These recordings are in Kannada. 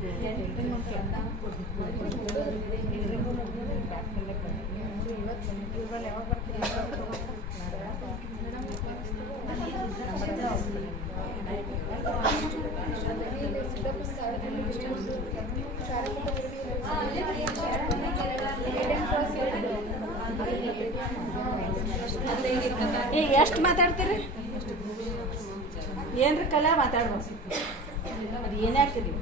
ಈಗ ಎಷ್ಟು ಮಾತಾಡ್ತೀರಿ? ಏನ್ರಿ ಕಲೆ ಮಾತಾಡ್ಬೋದು, ಅದು ಏನೇ ಆಗ್ತೀರಿ?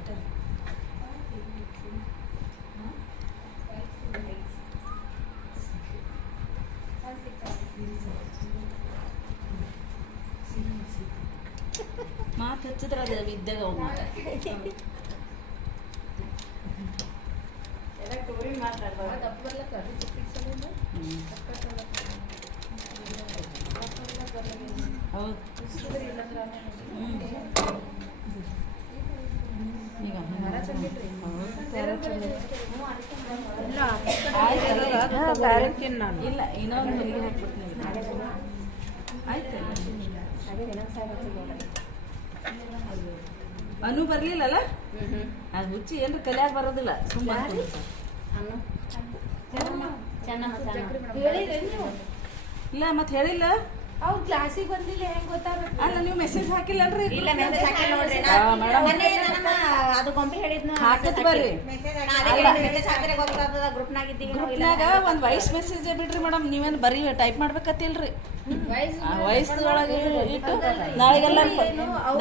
ಮಾತು ಹಚ್ಚಿದ್ರೆ ಅದು ಇದ್ದಾಗ ಅವ್ರು ಇಲ್ಲ ಇನ್ನೊಂದು ಹೊಲಿಗೆ ಹಾಕ್ಬಿಡ್ತೀನಿ. ಆಯ್ತು ಅನು ಬರ್ಲಿಲ್ಲಲ್ಲ, ಅದು ಹುಚ್ಚಿ ಏನ್ರ ಕಲಿಯಾಗ ಬರೋದಿಲ್ಲ. ಸುಮ್ಮನೆ ಇಲ್ಲ ಮತ್ತೆ ಹೇಳಿಲ್ಲ ಅವ್ರು ಕ್ಲಾಸಿಗೆ ಬಂದಿಲ್ಲ, ಹೆಂಗ್ ಗೊತ್ತಾಗ? ಅಲ್ಲ ನೀವು ಮೆಸೇಜ್ ಹಾಕಿಲ್ಲಲ್ರಿ? ಇಲ್ಲ ಮೆಸೇಜ್ ಹಾಕಿಲ್ಲ ನೋಡ್ರಿ. ಅದು ಗೊಂಬೆ ಹೇಳಿದ್ನು ಹಾಕತ್ ಬರ್ರಿ. ಮೆಸೇಜ್ ಹಾಕಿದ್ರೆ ಗೊತ್ತಾಗ್ತದ. ಗ್ರೂಪ್ನಾಗ ಒಂದ್ ವಾಯ್ಸ್ ಮೆಸೇಜ್ ಬಿಡ್ರಿ ಮೇಡಮ್. ನೀವೇನ್ ಬರೀ ಟೈಪ್ ಮಾಡ್ಬೇಕತ್ತಿಲ್ರಿ? ವಾಯ್ಸ್ ಒಳಗೆ ಇಟ್ಟು ನಾಳೆಗೆಲ್ಲ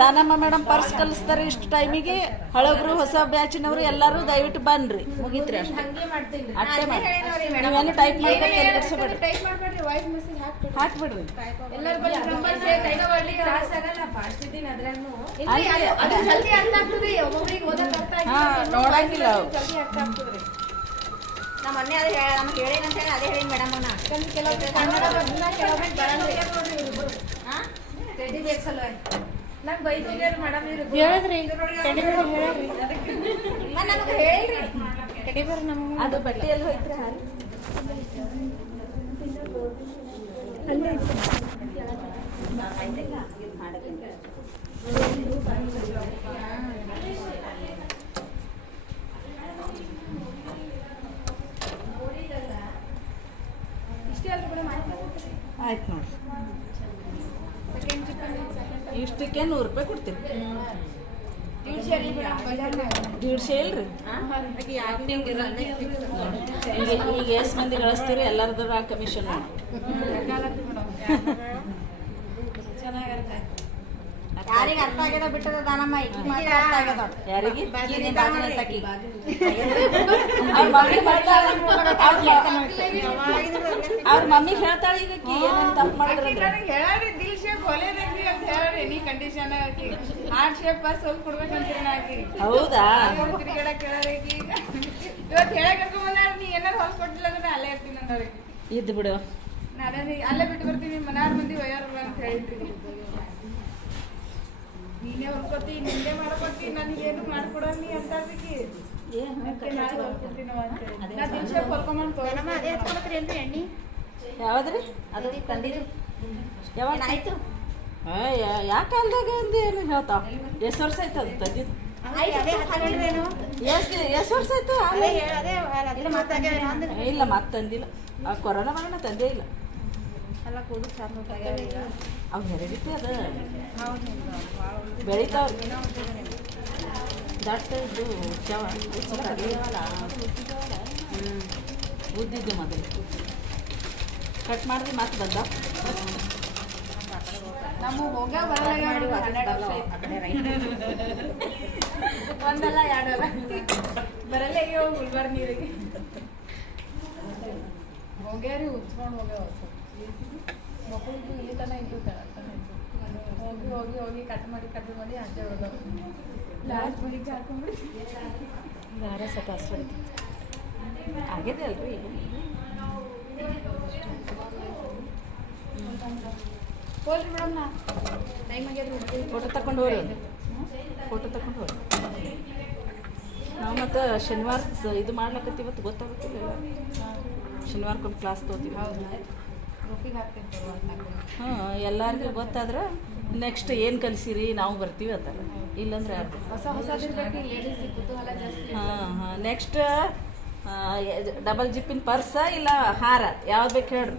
ದಾನಮ್ಮ ಮೇಡಮ್ ಪರ್ಸ್ ಕಲಿಸ್ತಾರೆ. ಇಷ್ಟು ಟೈಮಿಗೆ ಹಳಬ್ರು ಹೊಸ ಬ್ಯಾಚಿನವ್ರು ಎಲ್ಲಾರು ದಯವಿಟ್ಟು ಬನ್ರಿ, ಮುಗಿತ್ರಿ ಅಷ್ಟೇ. ಅಷ್ಟೇ ಮಾಡಿ. ನೀವೇನು ಟೈಪ್ ಮಾಡ್ಬೇಡ್ರಿ, ಹಾಕ್ಬಿಡ್ರಿ. ನೋಡಂಗಿಲ್ಲ ನಮ್ಮ ಮೊನ್ನೆ ಅದು ನಮ್ಗೆ ಹೇಳೇನಂತ ಹೇಳಿ ಅದೇ ಹೇಳಿ ಮೇಡಮ್ ಅದು ಬಟ್ಟೆಯಲ್ಲಿ ಹೋಯ್ತ್ರಿ. ಆಯ್ತು ನೋಡ್ರಿ, ಇಷ್ಟಕ್ಕೆ 100 ರೂಪಾಯಿ ಕೊಡ್ತೀವಿ. 150 ಇಲ್ರಿ? ಈಗ ಎಷ್ಟು ಮಂದಿ ಗಳಿಸ್ತೀರಿ ಎಲ್ಲರದ್ದು ಕಮಿಷನ್. ಯಾರಿಗೆ ಅರ್ಥ ಆಗ್ಯದ ಬಿಟ್ಟದ ದಾನಮ್ಮ ಅರ್ಥ ಆಗ್ಯದ. ಯಾರಿಗೆ? ಅವ್ರ ಮಮ್ಮಿ ಹೇಳ್ತಾಳೆ ಈಗ ಏನೇನು ತಪ್ಪು ಮಾಡಿದ್ರೆ ಹೇಳಿ ದಿಲ್ ಶೇಪ್ ಹೊಲೇದೇನ್ರಿ ಅಂತ ಹೇಳಿ ನೀ ಕಂಡೀಷನ್ ಹಾಕಿ ಹಾರ್ಟ್ ಶೇಪ್ ಸ್ವಲ್ಪ ಕೊಡ್ಬೇಕಂತೀರಿ ನಾಕಿ. ಹೌದಾ? ತಿರುಗಾಡ ಕೇಳಾರೇಕಿ ಇವತ್ತು ಹೇಳಕ್ ಕರ್ಕೊಂಡ್ ಬಂದಾರ. ನೀ ಏನಾರು ಹೊಲ್ಸ್ ಕೊಟ್ಟಿಲ್ಲ ಅಂದ್ರೆ ಅಲ್ಲೇ ಇರ್ತೀನಿ ಅನ್ನೋರಿಗೆ ಇದ್ದು ಬಿಡು. ನಾನೇ ಅಲ್ಲೇ ಬಿಟ್ಟು ಬರ್ತೀನಿ, ಮನಾರ್ ಮಂದಿ ಒಯ್ಯಾರ ಅಂತ ಹೇಳಿದ್ರಿ. ನೀನೇ ಹೊಲ್ಕೊತಿ, ನಿಂದೆ ಮಾಡ್ಕೊತಿ, ನನಗೇನು ಮಾಡ್ಕೊಡಂಗಿ ಅಂತ ಯಾವ್ದ್ರಿ? ಅದು ತಂದಿದ್ದು ಯಾವಾಗ ಆಯ್ತು? ಯಾವ ಕಾಲದಾಗ ಅಂದು ಏನು ಹೇಳ್ತಾವ? ಎಷ್ಟು ವರ್ಷ ಆಯ್ತು ಅದು ತಂದಿದ್ದು? ಎಷ್ಟು ವರ್ಷ ಆಯ್ತು? ಇಲ್ಲ ಮತ್ತೆ ತಂದಿಲ್ಲ. ಕೊರೋನಾ ಬರೋಣ ತಂದೇ ಇಲ್ಲ. ಅವ್ ಹೆರಿಡಿಟಿ ಅದ ಬೆಳಿತಾವ. ದಟ್ಟ ಇದು ಉದ್ದಿದ್ದು ಮೊದಲು ಕಟ್ ಮಾಡಿದ್ವಿ ಮತ್ತೆ ಬಂದ. ನಮ್ಮ ಹೋಗ ಬರಲ್ಲ ಒಂದಲ್ಲ ಎರಡಲ್ಲ ಬರಲ್ಲ. ಈಗ ಗುಲ್ಬರ್ಗ ನೀರಿಗೆ ಹೋಗ್ಯಾರಿ ಉಚ್ಕೊಂಡು ಹೋಗ್ಯಾವ. ಮಕ್ಕಳಿಗೂ ಇಲ್ಲಿ ತನ ಇದ್ದು ಹೋಗಿ ಹೋಗಿ ಹೋಗಿ ಕಟ್ ಮಾಡಿ ಆಚೆ ಹೊಡೆದವು. ಲಾಸ್ಟ್ ಮನೆಗೆ ಹಾಕೊಂಡ್ಬಿಡಿ ಯಾರ ಸ್ವಲ್ಪ ಅಷ್ಟು ಆಗಿದೆ ಅಲ್ರಿ. ಹೋಲ್ರಿ ಮೇಡಮ್, ನಾ ಟೈಮ್ ಆಗ್ಯದ. ಫೋಟೋ ತಗೊಂಡು ಹೋಗ್ರಿ, ಫೋಟೋ ತಗೊಂಡು ಹೋಗ್ರಿ. ನಾವು ಮತ್ತು ಶನಿವಾರ ಇದು ಮಾಡ್ಲಕತ್ತೀವಿ. ಇವತ್ತು ಗೊತ್ತಾಗುತ್ತಿಲ್ಲ. ಶನಿವಾರಕ್ಕೊಮ್ಮೆ ಕ್ಲಾಸ್ ತೊಗೋತೀವಿ. ಹೌದು, ಗ್ರೂಪಿಗೆ ಹಾಕ್ತಿರ್ತೀವಿ. ಹಾಂ, ಎಲ್ಲರಿಗೂ ಗೊತ್ತಾದ್ರೆ ನೆಕ್ಸ್ಟ್ ಏನು ಕಲಿಸಿರಿ ನಾವು ಬರ್ತೀವಿ ಅಂತಾರೆ, ಇಲ್ಲಂದ್ರೆ ಯಾರು. ಹೊಸ ಹೊಸದಿರ್ಬೇಕು ಲೇಡೀಸ್ ಕುತೂಹಲ ಜಾಸ್ತಿ. ಹಾಂ ಹಾಂ ನೆಕ್ಸ್ಟ್ ಡಬಲ್ ಜಿಪ್ಪಿನ ಪರ್ಸ ಇಲ್ಲ ಹಾರ ಯಾವ್ದು ಬೇಕು ಹೇಳ್ರಿ.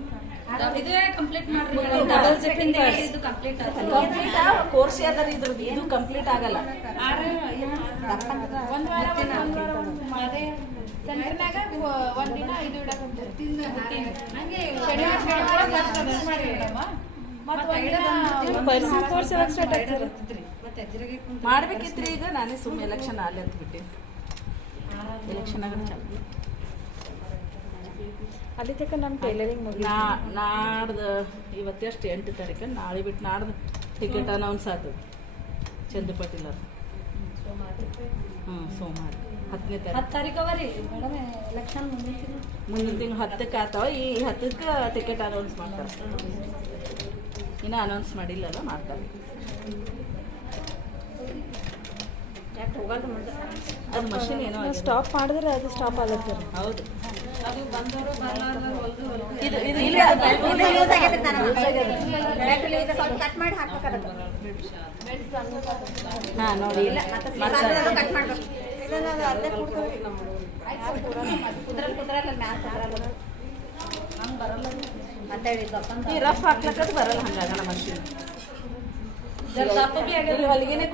ಇದೇ ಕಂಪ್ಲೀಟ್ ಮಾಡ್ರಿ ಡಬಲ್ ಜಿಪ್ಪಿನ ಪರ್ಸ್ ಇದು ಕಂಪ್ಲೀಟ್ ಕಂಪ್ಲೀಟ್ ಕೋರ್ಸ್ ಯಾವ್ದಾರು ಇದ್ರದ್ದು ಇದು ಕಂಪ್ಲೀಟ್ ಆಗಲ್ಲ. ಒಂದ್ ವಾರ ಅದೇ ಸೆಂಟರ್ನಾಗ ಒಂದಿನ ಇದು ಇಡಕ್ಕೆ ಶನಿವಾರ ಮಾಡಿ ಮಾಡ್ಬೇಕಿತ್ರಿ. ಈಗ ನಾನೇ ಸುಮ್ಮನೆ ಎಲೆಕ್ಷನ್ ಅಲ್ಲಿ ಅಂತ ಬಿಟ್ಟು ಎಲೆಕ್ಷನ್ ಆಗ ಅಲ್ಲಿ ತನಕ ನಮ್ಮ ಟೈಲರಿಂಗ್ ನಾಡ್ದು ಇವತ್ತೆಷ್ಟು 8 ತಾರೀಕು, ನಾಳೆ ಬಿಟ್ಟು ನಾಡ್ದು ಟಿಕೆಟ್ ಅನೌನ್ಸ್ ಆಗ್ತದೆ ಚಂದು ಪಾಟೀಲ್ ಅವ್ರು. ಸೋಮವಾರ 10ನೇ ತಾರೀಕು 10 ತಾರೀಕು ಅವರಿ ಮೇಡಮ್ ಎಲೆಕ್ಷನ್ ಮುಂದಿನ ತಿಂಗಳು 10ಕ್ಕೆ ಆಗ್ತಾವ. ಈ 10ಕ್ಕೆ ಟಿಕೆಟ್ ಅನೌನ್ಸ್ ಮಾಡ್ತಾರೆ. ಇನ್ನೂ ಅನೌನ್ಸ್ ಮಾಡಿಲ್ಲಲ್ಲ, ಮಾಡ್ತಾರೆ. ಯಾಕೆ ಹೋಗಲ್ಲ ಅದು ಮಷಿನ್ ಏನೋ ಆಗಿದೆ. ಸ್ಟಾಪ್ ಮಾಡಿದ್ರೆ ಅದು ಸ್ಟಾಪ್ ಆಗುತ್ತೆ. ಹೌದು ಅದು ಬಂದವರು ಬರ್ಲಾರ್ದವ್ರು ಇದು ಇದು ಇಲ್ಲ ಯೂಸ್ ಆಗೈತೆ ಸ್ವಲ್ಪ ಕಟ್ ಮಾಡಿ ಹಾಕ್ಬೇಕಾಗತ್ತೆ. ಹಾಂ ನೋಡಿ ಇಲ್ಲ ಕಟ್ ಮಾಡ್ಬೇಕು. ಕುದ್ರಲ್ಲ ಮ್ಯಾಲ್ ಕುದ್ರಲ್ಲ ಹಂಗೆ ಬರಲ್ಲ ಅಂತ ಹೇಳಿದ್ದಪ್ಪ. ಈ ರಫ್ ಹಾಕ್ಲಕ್ಕ ಬರಲ್ಲ, ಹಂಗಾಗಲ್ಲ ಮಷಿನ್. ದಪ್ಪ ಬಿ ಹೊಲಿಗೆನೆ